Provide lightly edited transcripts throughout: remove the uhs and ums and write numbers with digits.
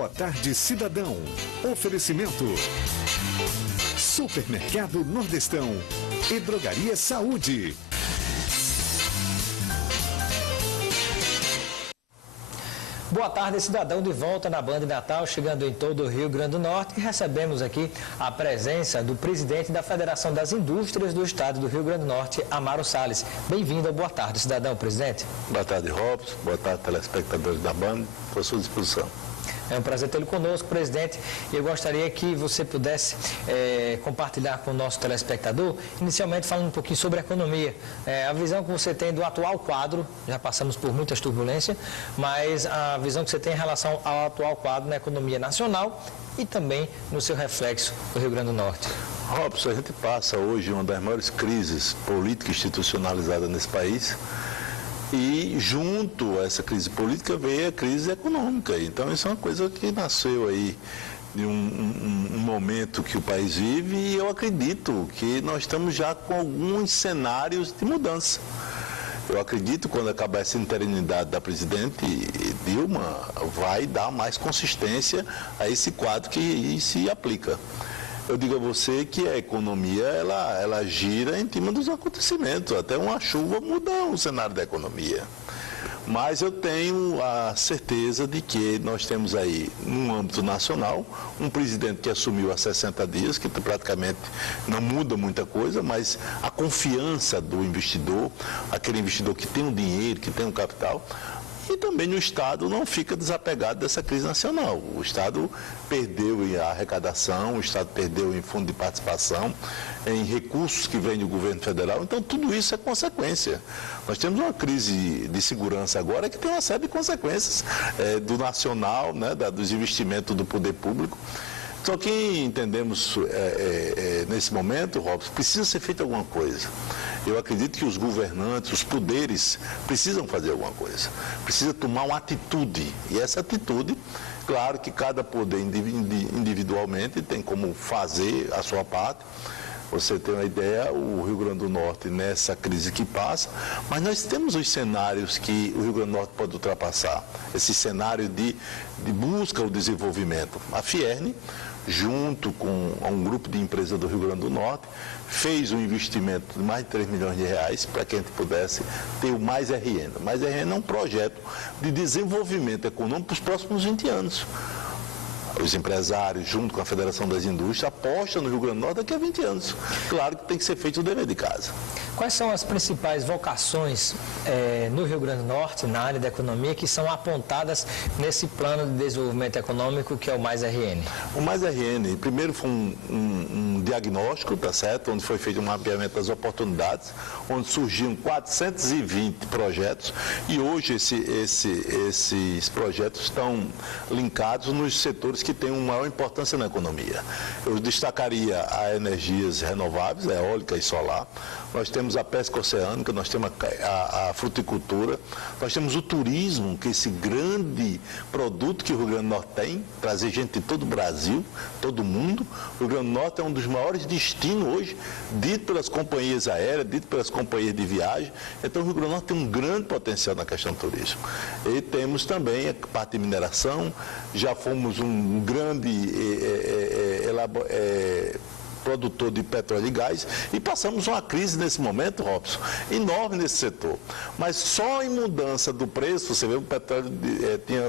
Boa Tarde, Cidadão. Oferecimento: Supermercado Nordestão e Drogaria Saúde. Boa tarde, cidadão, de volta na Band Natal, chegando em todo o Rio Grande do Norte, e recebemos aqui a presença do presidente da Federação das Indústrias do Estado do Rio Grande do Norte, Amaro Salles. Bem-vindo ao Boa Tarde, cidadão, presidente. Boa tarde, Robson. Boa tarde, telespectadores da Band. Estou à sua disposição. É um prazer tê-lo conosco, presidente. Eu gostaria que você pudesse compartilhar com o nosso telespectador, inicialmente falando um pouquinho sobre a economia. A visão que você tem do atual quadro, já passamos por muitas turbulências, mas a visão que você tem em relação ao atual quadro na economia nacional e também no seu reflexo do Rio Grande do Norte. Robson, a gente passa hoje uma das maiores crises políticas institucionalizadas nesse país. E junto a essa crise política veio a crise econômica. Então isso é uma coisa que nasceu aí de um momento que o país vive, e eu acredito que nós estamos já com alguns cenários de mudança. Eu acredito que quando acabar essa interinidade da presidente Dilma, vai dar mais consistência a esse quadro que se aplica. Eu digo a você que a economia, ela gira em cima dos acontecimentos. Até uma chuva muda o cenário da economia. Mas eu tenho a certeza de que nós temos aí, no âmbito nacional, um presidente que assumiu há 60 dias, que praticamente não muda muita coisa, mas a confiança do investidor, aquele investidor que tem um dinheiro, que tem um capital. E também no Estado não fica desapegado dessa crise nacional. O Estado perdeu em arrecadação, o Estado perdeu em fundo de participação, em recursos que vêm do governo federal. Então, tudo isso é consequência. Nós temos uma crise de segurança agora que tem uma série de consequências do nacional, né, dos investimentos do poder público. Só que entendemos nesse momento, Robson, precisa ser feita alguma coisa. Eu acredito que os governantes, os poderes, precisam fazer alguma coisa. Precisa tomar uma atitude. E essa atitude, claro que cada poder individualmente tem como fazer a sua parte. Você tem uma ideia, o Rio Grande do Norte nessa crise que passa, mas nós temos os cenários que o Rio Grande do Norte pode ultrapassar. Esse cenário de busca ao desenvolvimento. A Fierne, junto com um grupo de empresas do Rio Grande do Norte, fez um investimento de mais de 3 milhões de reais para que a gente pudesse ter o Mais RN. O Mais RN é um projeto de desenvolvimento econômico para os próximos 20 anos. Os empresários, junto com a Federação das Indústrias, apostam no Rio Grande do Norte daqui a 20 anos. Claro que tem que ser feito o dever de casa. Quais são as principais vocações no Rio Grande do Norte, na área da economia, que são apontadas nesse plano de desenvolvimento econômico que é o Mais RN? O Mais RN, primeiro foi um diagnóstico, tá certo? Onde foi feito um mapeamento das oportunidades, onde surgiram 420 projetos, e hoje esses projetos estão linkados nos setores que têm uma maior importância na economia. Eu destacaria a energias renováveis, a eólica e solar. Nós temos a pesca oceânica, nós temos a fruticultura, nós temos o turismo, que é esse grande produto que o Rio Grande do Norte tem, trazer gente de todo o Brasil, todo o mundo. O Rio Grande do Norte é um dos maiores destinos hoje, dito pelas companhias aéreas, dito pelas companhias de viagem. Então o Rio Grande do Norte tem um grande potencial na questão do turismo. E temos também a parte de mineração, já fomos um grande produtor de petróleo e gás, e passamos uma crise nesse momento, Robson, enorme nesse setor. Mas só em mudança do preço, você vê, o petróleo tinha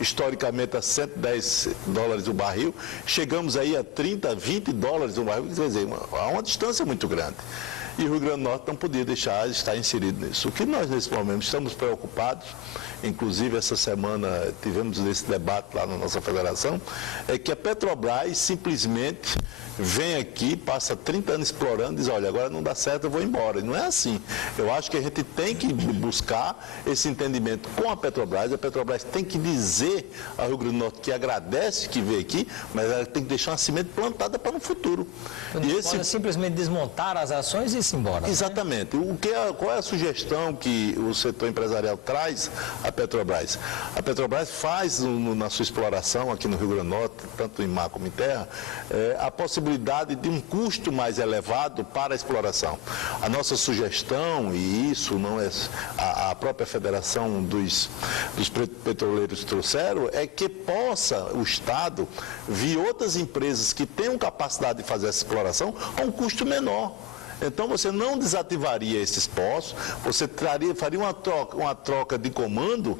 historicamente a $110 o barril, chegamos aí a 30, 20 dólares o barril, quer dizer, há uma distância muito grande. E o Rio Grande do Norte não podia deixar de estar inserido nisso. O que nós, nesse momento, estamos preocupados, inclusive essa semana tivemos esse debate lá na nossa federação, é que a Petrobras simplesmente vem aqui, passa 30 anos explorando, diz, olha, agora não dá certo, eu vou embora. E não é assim. Eu acho que a gente tem que buscar esse entendimento com a Petrobras tem que dizer ao Rio Grande do Norte que agradece que veio aqui, mas ela tem que deixar uma semente plantada para o futuro. E esse... pode simplesmente desmontar as ações e ir embora. Exatamente. Né? Qual é a sugestão que o setor empresarial traz a Petrobras? A Petrobras faz na sua exploração aqui no Rio Grande do Norte, tanto em mar como em terra, a possibilidade de um custo mais elevado para a exploração. A nossa sugestão, e isso não é a própria Federação dos Petroleiros trouxeram, é que possa o Estado vir outras empresas que tenham capacidade de fazer essa exploração a um custo menor. Então você não desativaria esses poços, você faria uma troca de comando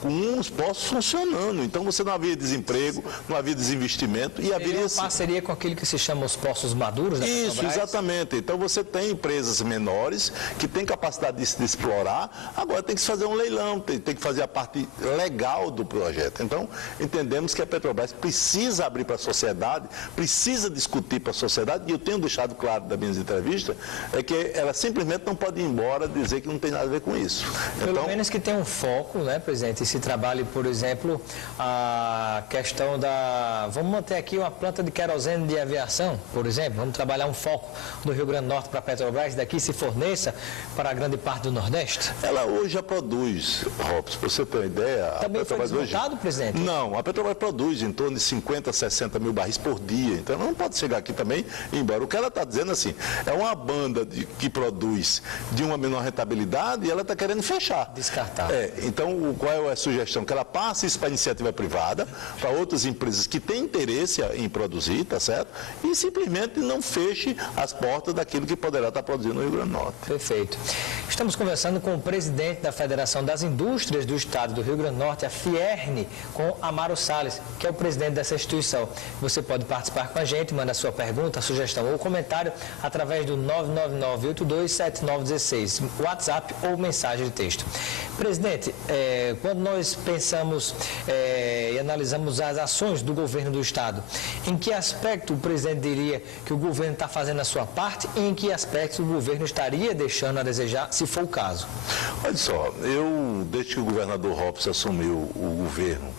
com os postos funcionando. Então você não havia desemprego, não havia desinvestimento e haveria uma parceria com aquilo que se chama os postos maduros da Isso, Petrobras. Exatamente. Então você tem empresas menores que têm capacidade de explorar, agora tem que se fazer um leilão, tem que fazer a parte legal do projeto. Então entendemos que a Petrobras precisa abrir para a sociedade, precisa discutir para a sociedade, e eu tenho deixado claro das minhas entrevistas, é que ela simplesmente não pode ir embora dizer que não tem nada a ver com isso. Pelo menos que tenha um foco, né, presidente? Se trabalhe, por exemplo, a questão da... Vamos manter aqui uma planta de querosene de aviação, por exemplo. Vamos trabalhar um foco do Rio Grande do Norte para a Petrobras, daqui se forneça para a grande parte do Nordeste? Ela hoje já produz, Robson, para você ter uma ideia... Também foi desmontado, presidente? Não, a Petrobras produz em torno de 50, 60 mil barris por dia. Então ela não pode chegar aqui também e ir embora. O que ela está dizendo assim, é uma banda que produz de uma menor rentabilidade e ela está querendo fechar. Descartar. Então qual é a sugestão? Que ela passe isso para a iniciativa privada, para outras empresas que têm interesse em produzir, tá certo? E simplesmente não feche as portas daquilo que poderá estar produzindo no Rio Grande do Norte. Perfeito. Estamos conversando com o presidente da Federação das Indústrias do Estado do Rio Grande do Norte, a FIERN, com Amaro Salles, que é o presidente dessa instituição. Você pode participar com a gente, manda sua pergunta, sugestão ou comentário através do 999-827916, WhatsApp ou mensagem de texto. Presidente, quando nós pensamos e analisamos as ações do governo do Estado, em que aspecto o presidente diria que o governo está fazendo a sua parte e em que aspecto o governo estaria deixando a desejar, se for o caso? Olha só, desde que o governador Robson assumiu o governo,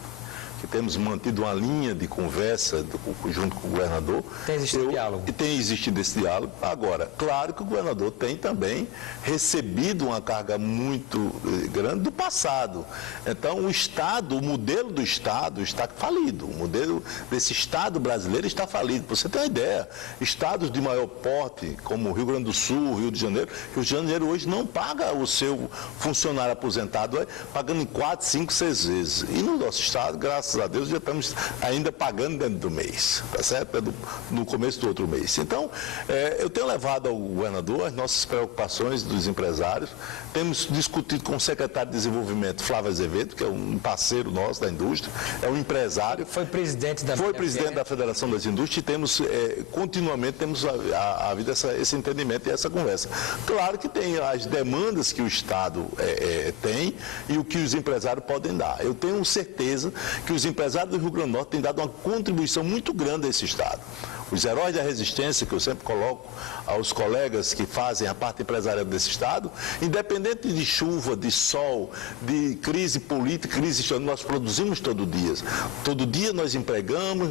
que temos mantido uma linha de conversa junto com o governador. Tem existido diálogo? E tem existido esse diálogo. Agora, claro que o governador tem também recebido uma carga muito grande do passado. Então, o Estado, o modelo do Estado está falido. O modelo desse Estado brasileiro está falido. Para você ter uma ideia, estados de maior porte, como o Rio Grande do Sul, Rio de Janeiro hoje não paga o seu funcionário aposentado, pagando em 4, 5, 6 vezes. E no nosso Estado, graças a Deus, já estamos ainda pagando dentro do mês, tá certo? No começo do outro mês. Então, eu tenho levado ao governador as nossas preocupações dos empresários, temos discutido com o secretário de Desenvolvimento, Flávio Azevedo, que é um parceiro nosso da indústria, é um empresário. Foi presidente da Federação das Indústrias e temos, continuamente, havido esse entendimento e essa conversa. Claro que tem as demandas que o Estado tem e o que os empresários podem dar. Eu tenho certeza que os empresários do Rio Grande do Norte têm dado uma contribuição muito grande a esse Estado. Os heróis da resistência, que eu sempre coloco aos colegas que fazem a parte empresarial desse Estado, independente de chuva, de sol, de crise política, crise econômica, nós produzimos todo dia. Todo dia nós empregamos,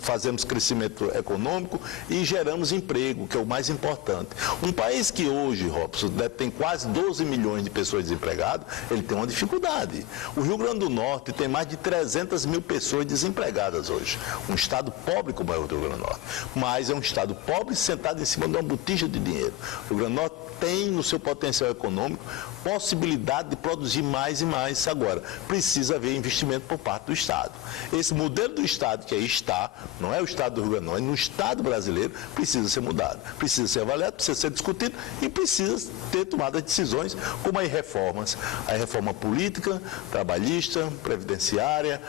fazemos crescimento econômico e geramos emprego, que é o mais importante. Um país que hoje, Robson, tem quase 12 milhões de pessoas desempregadas, ele tem uma dificuldade. O Rio Grande do Norte tem mais de 300 mil pessoas desempregadas hoje. Um Estado pobre como é o Rio Grande do Norte. Mas é um Estado pobre sentado em cima de uma botija de dinheiro. O Rio Grande do Norte tem no seu potencial econômico possibilidade de produzir mais e mais. Agora, precisa haver investimento por parte do Estado. Esse modelo do Estado que aí está, não é o Estado do Rio Grande do Norte, no Estado brasileiro, precisa ser mudado, precisa ser avaliado, precisa ser discutido e precisa ter tomado decisões como as reformas. A reforma política, trabalhista, previdenciária,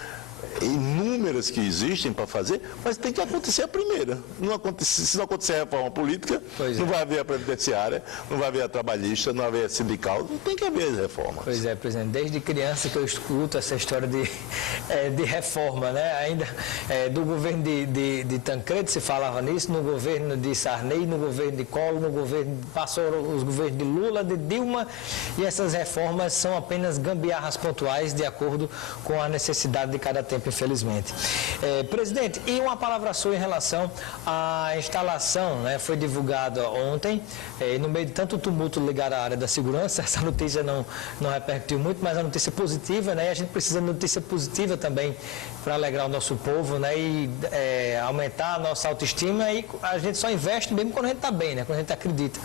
inúmeras que existem para fazer, mas tem que acontecer a primeira. Se não acontecer a reforma política, não vai haver a previdenciária, não vai haver a trabalhista, não vai haver a sindical, não tem que haver as reformas. Pois é, presidente, desde criança que eu escuto essa história de reforma, né? Ainda do governo de Tancredo se falava nisso, no governo de Sarney, no governo de Collor, passou os governos de Lula, de Dilma, e essas reformas são apenas gambiarras pontuais de acordo com a necessidade de cada tempo, infelizmente. Presidente, e uma palavra sua em relação à instalação, né? Foi divulgada ontem, no meio de tanto tumulto ligado à área da segurança, essa notícia não repercutiu muito, mas a notícia positiva, né? E a gente precisa de notícia positiva também para alegrar o nosso povo, né? E aumentar a nossa autoestima, e a gente só investe mesmo quando a gente está bem, né? Quando a gente acredita.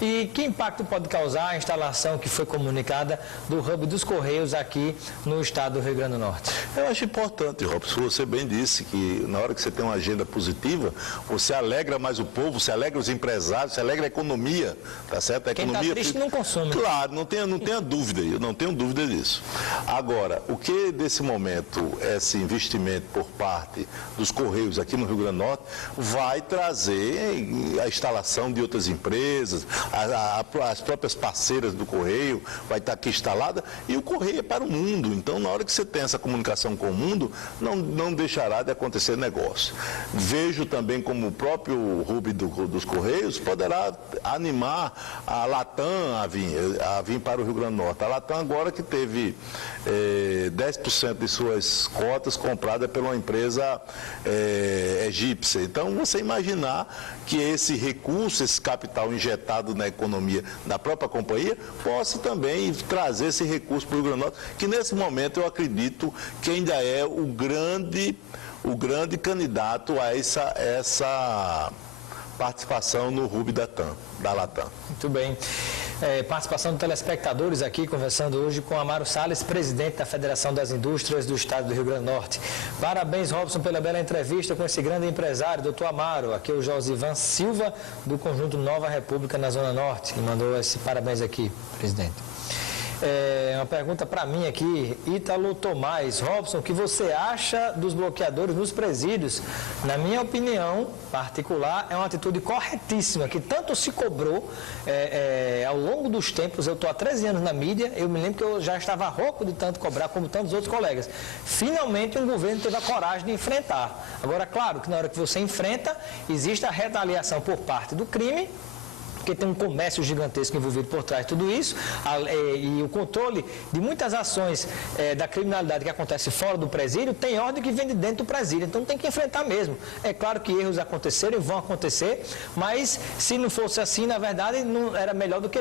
E que impacto pode causar a instalação que foi comunicada do hub dos Correios aqui no estado do Rio Grande do Norte? Eu acho importante, Robson, você bem disse que na hora que você tem uma agenda positiva, você alegra mais o povo, você alegra os empresários, você alegra a economia, tá certo? A economia, quem está triste não consome. Claro, não tenha dúvida, eu não tenho dúvida disso. Agora, o que desse momento, esse investimento por parte dos Correios aqui no Rio Grande do Norte, vai trazer a instalação de outras empresas, as próprias parceiras do Correio, vai estar aqui instalada, e o Correio é para o mundo. Então, na hora que você tem essa comunicação com o mundo, não deixará de acontecer negócio. Vejo também como o próprio hub dos Correios poderá animar a Latam a vir para o Rio Grande do Norte. A Latam agora que teve 10% de suas cotas compradas por uma empresa egípcia. Então, você imaginar que esse recurso, esse capital injetado na economia da própria companhia, possa também trazer esse recurso para o Rio Grande do Norte, que nesse momento eu acredito que ainda é o grande candidato a essa participação no hub da Latam. Muito bem. Participação de telespectadores aqui, conversando hoje com Amaro Salles, presidente da Federação das Indústrias do Estado do Rio Grande do Norte. Parabéns, Robson, pela bela entrevista com esse grande empresário, doutor Amaro. Aqui é o Josivan Silva, do Conjunto Nova República, na Zona Norte, que mandou esse parabéns aqui, presidente. Uma pergunta para mim aqui, Ítalo Tomás. Robson, o que você acha dos bloqueadores nos presídios? Na minha opinião particular, é uma atitude corretíssima, que tanto se cobrou ao longo dos tempos. Eu estou há 13 anos na mídia, eu me lembro que eu já estava rouco de tanto cobrar, como tantos outros colegas. Finalmente, um governo teve a coragem de enfrentar. Agora, claro que na hora que você enfrenta, existe a retaliação por parte do crime, porque tem um comércio gigantesco envolvido por trás de tudo isso, e o controle de muitas ações da criminalidade que acontece fora do presídio, tem ordem que vem de dentro do presídio, então tem que enfrentar mesmo. É claro que erros aconteceram e vão acontecer, mas se não fosse assim, na verdade, não era melhor do que...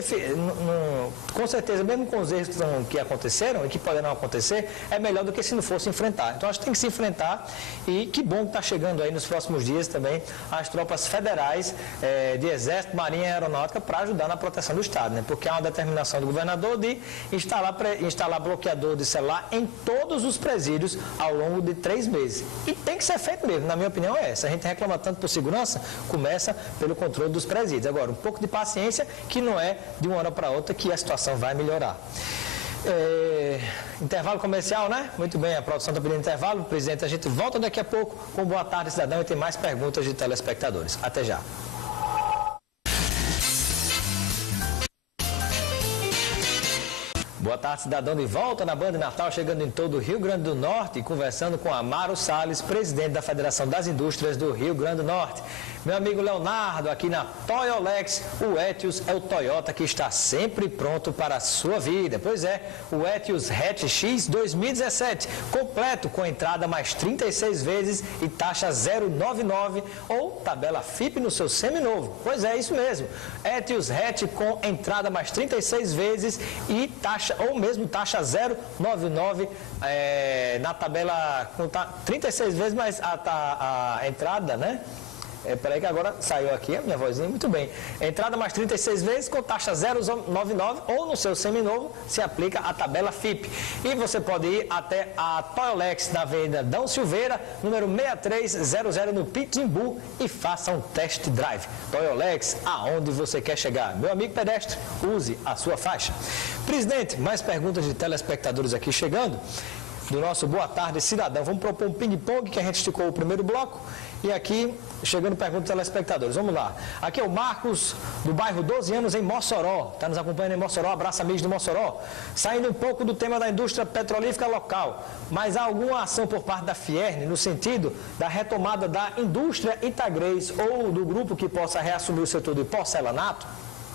com certeza, mesmo com os erros que aconteceram e que poderão acontecer, é melhor do que se não fosse enfrentar. Então, acho que tem que se enfrentar, e que bom que está chegando aí nos próximos dias também as tropas federais de Exército, Marinha e Aeronáutica para ajudar na proteção do Estado, né? Porque há uma determinação do governador de instalar bloqueador de celular em todos os presídios ao longo de 3 meses. E tem que ser feito mesmo, na minha opinião é essa. A gente reclama tanto por segurança, começa pelo controle dos presídios. Agora, um pouco de paciência, que não é de uma hora para outra que a situação vai melhorar. Intervalo comercial, né? Muito bem, a produção está pedindo intervalo. Presidente, a gente volta daqui a pouco com Boa Tarde, Cidadão, e tem mais perguntas de telespectadores. Até já. Boa tarde, cidadão, de volta na Band Natal, chegando em todo o Rio Grande do Norte e conversando com Amaro Salles, presidente da Federação das Indústrias do Rio Grande do Norte. Meu amigo Leonardo, aqui na Toyolex, o Etios é o Toyota que está sempre pronto para a sua vida. Pois é, o Etios Hatch X 2017, completo com entrada mais 36 vezes e taxa 0,99 ou tabela FIP no seu seminovo. Pois é, isso mesmo. Etios Hatch com entrada mais 36 vezes e taxa, ou mesmo taxa 0,99 na tabela com 36 vezes, mas a entrada, né? Peraí que agora saiu aqui a minha vozinha, muito bem. Entrada mais 36 vezes com taxa 0,99 ou no seu seminovo se aplica a tabela FIP. E você pode ir até a Toyolex na Avenida Dão Silveira, número 6300 no Pitimbu e faça um test drive. Toyolex, aonde você quer chegar. Meu amigo pedestre, use a sua faixa. Presidente, mais perguntas de telespectadores aqui chegando. Do nosso Boa Tarde, Cidadão. Vamos propor um ping-pong, que a gente esticou o primeiro bloco. E aqui, chegando perguntas de telespectadores. Vamos lá. Aqui é o Marcos, do bairro 12 anos, em Mossoró. Está nos acompanhando em Mossoró. Abraço, amigos de Mossoró. Saindo um pouco do tema da indústria petrolífera local. Mas há alguma ação por parte da Fierne no sentido da retomada da indústria Itagrês ou do grupo que possa reassumir o setor de porcelanato?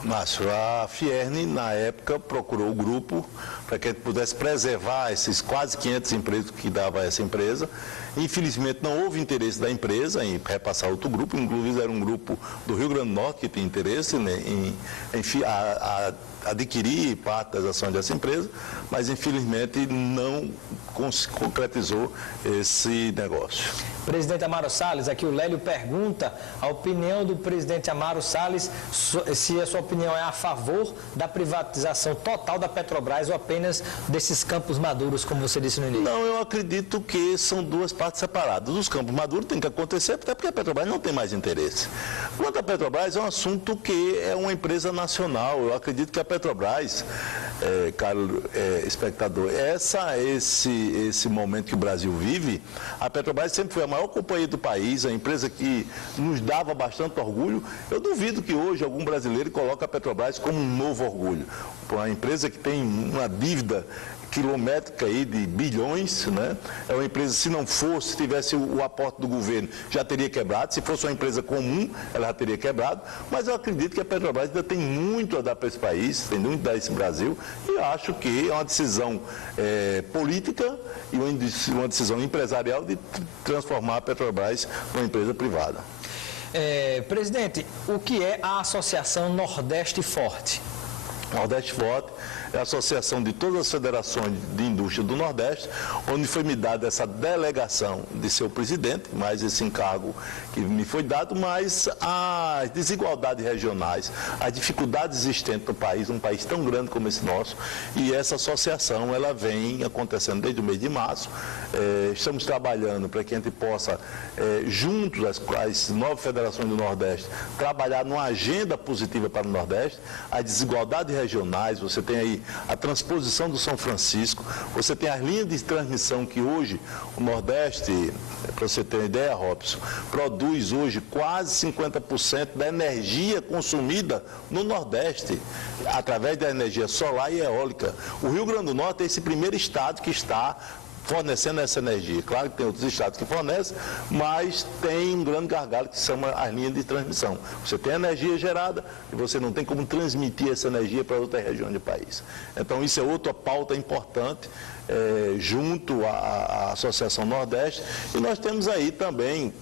Márcio, a Fierne, na época, procurou o grupo para que a gente pudesse preservar esses quase 500 empregos que dava essa empresa. Infelizmente, não houve interesse da empresa em repassar outro grupo, inclusive era um grupo do Rio Grande do Norte que tem interesse, né, em adquirir parte das ações dessa empresa, mas infelizmente não concretizou esse negócio. Presidente Amaro Salles, aqui o Lélio pergunta a opinião do presidente Amaro Salles, se a sua opinião é a favor da privatização total da Petrobras ou apenas desses campos maduros, como você disse no início. Não, eu acredito que são duas partes separadas. Os campos maduros tem que acontecer, até porque a Petrobras não tem mais interesse. Quanto à Petrobras, é um assunto que é uma empresa nacional. Eu acredito que a Petrobras, caro espectador, esse momento que o Brasil vive, a Petrobras sempre foi a maior companhia do país, a empresa que nos dava bastante orgulho. Eu duvido que hoje algum brasileiro coloque a Petrobras como um novo orgulho. Uma empresa que tem uma dívida quilométrica aí de bilhões, né? É uma empresa, se não fosse, se tivesse o aporte do governo, já teria quebrado. Se fosse uma empresa comum, ela já teria quebrado. Mas eu acredito que a Petrobras ainda tem muito a dar para esse país, tem muito a dar esse Brasil, e acho que é uma decisão política e uma decisão empresarial de transformar a Petrobras numa empresa privada. Presidente, o que é a Associação Nordeste Forte? Nordeste Forte é a associação de todas as federações de indústria do Nordeste, onde foi me dada essa delegação de ser o presidente, mais esse encargo que me foi dado, mas as desigualdades regionais, as dificuldades existentes no país, um país tão grande como esse nosso, e essa associação, ela vem acontecendo desde o mês de março. Estamos trabalhando para que a gente possa, juntos, as 9 federações do Nordeste, trabalhar numa agenda positiva para o Nordeste. As desigualdades regionais, você tem aí a transposição do São Francisco, você tem as linhas de transmissão que hoje o Nordeste, para você ter uma ideia, Robson, produz hoje quase 50% da energia consumida no Nordeste, através da energia solar e eólica. O Rio Grande do Norte é esse primeiro estado que está fornecendo essa energia. Claro que tem outros estados que fornecem, mas tem um grande gargalo que se chama as linhas de transmissão. Você tem energia gerada e você não tem como transmitir essa energia para outra região do país. Então, isso é outra pauta importante, junto à Associação Nordeste. E nós temos aí também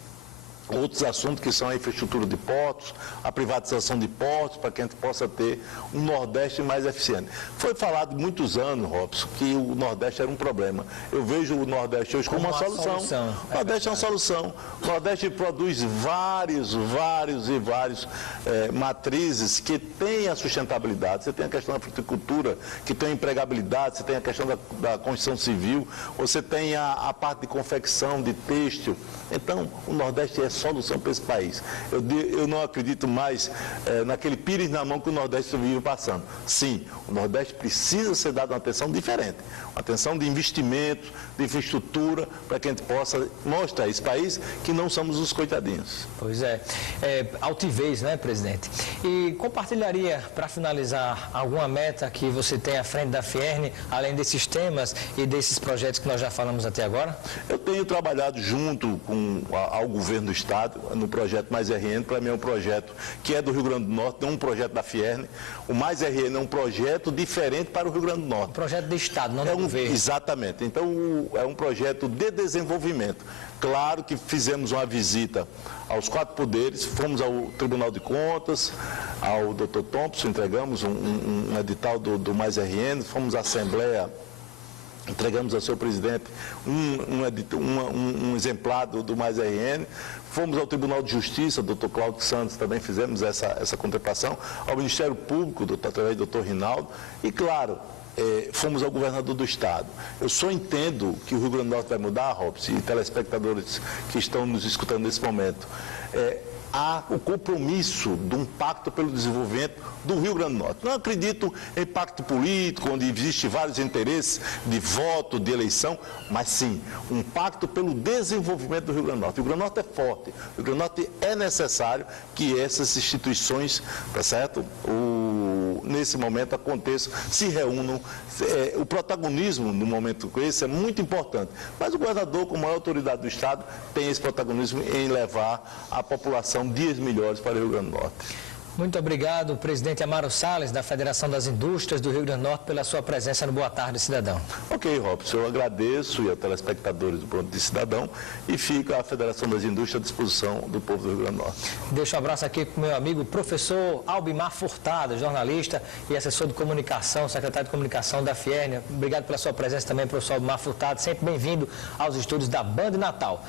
outros assuntos que são a infraestrutura de portos, a privatização de portos, para que a gente possa ter um Nordeste mais eficiente. Foi falado muitos anos, Robson, que o Nordeste era um problema. Eu vejo o Nordeste hoje como uma solução. O Nordeste é uma solução. O Nordeste produz vários matrizes que têm a sustentabilidade. Você tem a questão da fruticultura, que tem a empregabilidade, você tem a questão da construção civil, você tem a parte de confecção, de têxtil. Então, o Nordeste é solução para esse país. Eu não acredito mais naquele pires na mão que o Nordeste vive passando. Sim, o Nordeste precisa ser dado uma atenção diferente, uma atenção de investimento, de infraestrutura, para que a gente possa mostrar a esse país que não somos os coitadinhos. Pois é, altivez, né, presidente? E compartilharia, para finalizar, alguma meta que você tem à frente da Fierne, além desses temas e desses projetos que nós já falamos até agora? Eu tenho trabalhado junto ao governo do Estado, no projeto Mais RN. Para mim é um projeto que é do Rio Grande do Norte, não um projeto da Fierne. O Mais RN é um projeto diferente para o Rio Grande do Norte. Um projeto de Estado, não do governo. Exatamente. Então, é um projeto de desenvolvimento. Claro que fizemos uma visita aos 4 poderes, fomos ao Tribunal de Contas, ao Dr. Thompson, entregamos um edital do Mais RN, fomos à Assembleia, entregamos ao seu presidente um exemplar do Mais RN, fomos ao Tribunal de Justiça, doutor Cláudio Santos, também fizemos essa contemplação, ao Ministério Público, através do doutor Rinaldo, e claro, fomos ao governador do Estado. Eu só entendo que o Rio Grande do Norte vai mudar, Robson, e telespectadores que estão nos escutando nesse momento, há o compromisso de um pacto pelo desenvolvimento do Rio Grande do Norte. Não acredito em pacto político, onde existem vários interesses de voto, de eleição, mas sim, um pacto pelo desenvolvimento do Rio Grande do Norte. O Rio Grande do Norte é forte, o Rio Grande do Norte é necessário que essas instituições, tá certo? Nesse momento aconteçam, se reúnam. O protagonismo no momento como esse é muito importante, mas o governador, como maior autoridade do Estado, tem esse protagonismo em levar a população dias melhores para o Rio Grande do Norte. Muito obrigado, presidente Amaro Salles, da Federação das Indústrias do Rio Grande do Norte, pela sua presença no Boa Tarde, Cidadão. Ok, Robson, eu agradeço e a telespectadores do Pronto de Cidadão e fica a Federação das Indústrias à disposição do povo do Rio Grande do Norte. Deixo um abraço aqui para o meu amigo professor Albimar Furtado, jornalista e assessor de comunicação, secretário de comunicação da Fiernia. Obrigado pela sua presença também, professor Albimar Furtado, sempre bem-vindo aos estúdios da Band Natal.